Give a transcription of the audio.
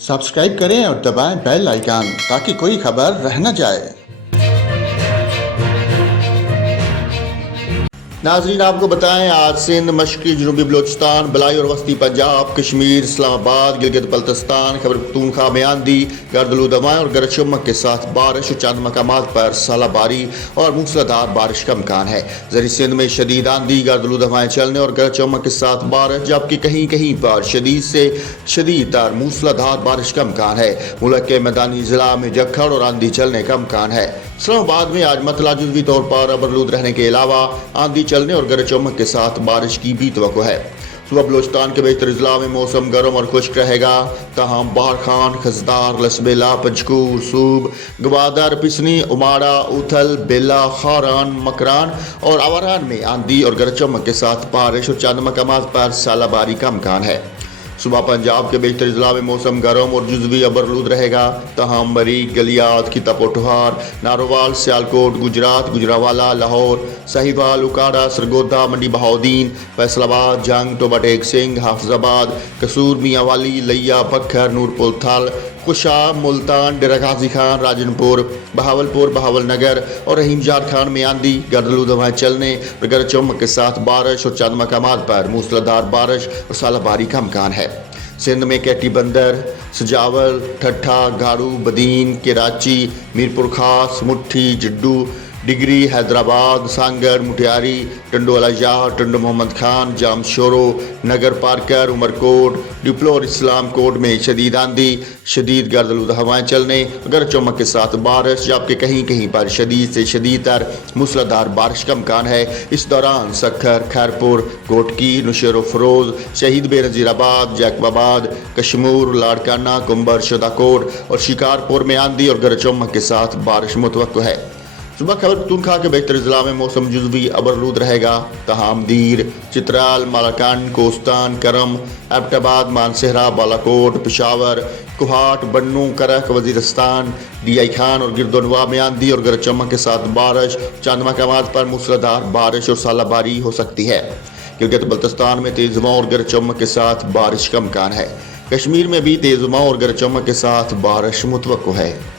Subscribe करें और दबाएं बेल आइकन ताकि कोई खबर रह न जाए। नाजरीन, आपको बताएं, आज सिंध, मशरकी जनूबी बलोचिस्तान, बलाई और वस्ती पंजाब, कश्मीर, इस्लामाबाद, गिलगित बल्तिस्तान, खैबर पख्तूनख्वा में आंधी, गर्द हवाएं और गरज चमक के साथ बारिश और चंद मकामात पर सालाबारी और मूसलाधार बारिश का इम्कान है। ज़री सिंध में शदीद आंधी, गर्द हवाएं चलने और गरज चमक के साथ बारिश, जबकि कहीं कहीं पर शदीद से शदीद तर मूसलाधार बारिश का इम्कान है। मुल्क के मैदानी जिला में जखड़ और आंधी चलने का इम्कान है। इस्लामाबाद में आज मतला जुज़वी तौर पर अबरलूद रहने के अलावा आंधी चलने और गरज चमक के साथ बारिश की भी तवक्को है। सुबह बलोचिस्तान के बेशतर अजला में मौसम गर्म और खुश्क रहेगा, तहम बाहर खान, खजदार, लसबेला, पंचकूर, सूब, गवादर, पिसनी, उमाड़ा, उथल, बेला, खारान, मकरान और आवारान में आंधी और गरज चमक के साथ बारिश और चंद मकामात पर सालाबारी का इम्कान है। सुबह पंजाब के बेशतर अजला में मौसम गर्म और जुज़वी अबरलूद रहेगा, तहम मरीक, गलियात, खितापोटहार, नारोवाल, सियालकोट, गुजरात, गुजरावाला, लाहौर, साहिवाल, उकाड़ा, सरगोदा, मंडी बहाउद्दीन, फैसलाबाद, जंग, टोबा टेक सिंह, हाफिजाबाद, कसूर, मियांवाली, लिया, पखर, नूरपुर थल, कुशा, मुल्तान, डेरा गाजी खान, राजनपुर, बहावलपुर, बहावलनगर और रहीम जार खान में आंधी, गर्द हवाएं चलने और गरज चमक के साथ बारिश और चंद मकामात पर मूसलाधार बारिश और सालाबारी का इम्कान है। सिंध में कैटी बंदर, सजावल, ठट्ठा, गाड़ू, बदीन, कराची, मीरपुर खास, मुट्ठी, जिड्डू, डिगरी, हैदराबाद, सांगर, मुटियारी, टंडो अलाजाह, टंडो मोहम्मद खान, जाम शोरो, नगर पार्कर, उमरकोट, डिप्लो और इस्लाम कोट में शदीद आंधी, शदीद गर्द हवाएं चलने, गरज चमक के साथ बारिश, जबकि कहीं कहीं पर शदीद से शदीद तर मूसलाधार बारिश का इम्कान है। इस दौरान सखर, खैरपुर, गोटकी, नुशेर फरोज, शहीद बेनज़ीराबाद, जैकबाबाद, कश्मूर, लाड़काना, कुंबर, शदाकोट और शिकारपुर में आंधी और गरज चमक के साथ बारिश मुतवक्को है। सुबह खैबर पख्तूनख्वा के बेशतर अजला में मौसम जुज़वी अबरलूद रहेगा, तहम दीर, चित्राल, मालाकंड, कोस्तान, करम, एबटाबाद, मानसहरा, बालाकोट, पेशावर, कोहाट, बन्नू, करक, वजीरस्तान, डीआई खान और गिरदोनवा में आंधी और गरज चमक के साथ बारिश, चंद मकामात पर मूसलाधार बारिश और सालाबारी हो सकती है। गिलगित बल्तिस्तान में तेज़ हवाओं और गरज चमक के साथ बारिश का इम्कान है। कश्मीर में भी तेज़ हवाओं और गरज चमक के साथ बारिश मुतवक्को है।